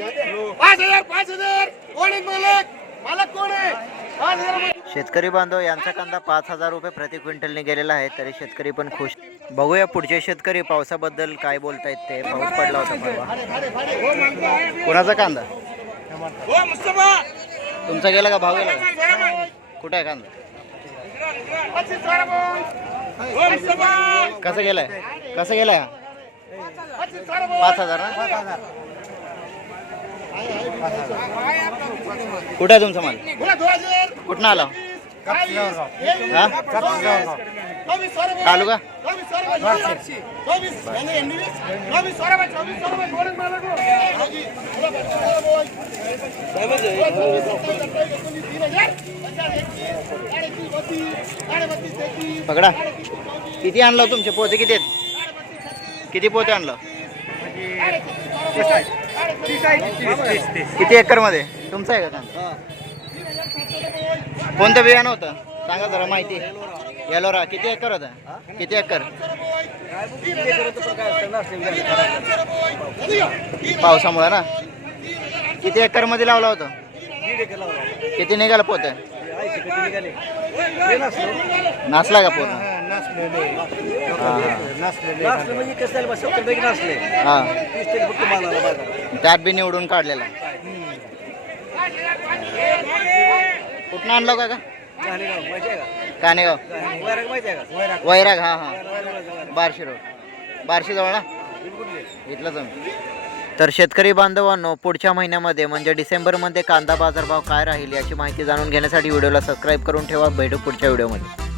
पाच हजार पाच हजार. कोण आहे मालक? मालक कोण आहे? पाच हजार रुपये. शेतकरी बांधव यांचा कांदा पाच हजार रुपये प्रति क्विंटलने गेलेला आहे तरी शेतकरी पण खुश. बघूया पुढचे शेतकरी पावसाबद्दल काय बोलतायत ते. पाऊस पडला होता परवा. कोणाचा कांदा? हो मुस्तफा. तुमचा गेला का? भाव गेला कुठे आहे कांदा. हो मुस्तफा. कसं गेलाय? कसं गेलाय? हा? पाच हजार ना? कुठे आहे तुमचा माल? कुठनं आला? बावीस, हा पकडा. किती आणलं तुमचे पोते? किती आहेत? किती पोते आणलं? किती एकरमध्ये तुमचं आहे का कोणतं बियाणं होतं? सांगा जरा माहिती. येलोरा किती एकर होता? किती एकर? पावसामुळे ना? किती एकरमध्ये लावला होता? किती निघाला पोत? नाचला का हा, नाचलं म्हणजे कसं नाचले. हा. त्यात बी निवडून काढलेला. कुठनं आणलं का? कानेगाव वैराग हा हा. बारशे रोड. बारशे जवळ ना? इथलं जमीन तर शेतकरी बांधवांनो पुढच्या महिन्यामध्ये म्हणजे डिसेंबरमध्ये कांदा बाजारभाव काय राहील याची माहिती जाणून घेण्यासाठी व्हिडिओला सबस्क्राईब करून ठेवा. भेटू पुढच्या व्हिडिओमध्ये.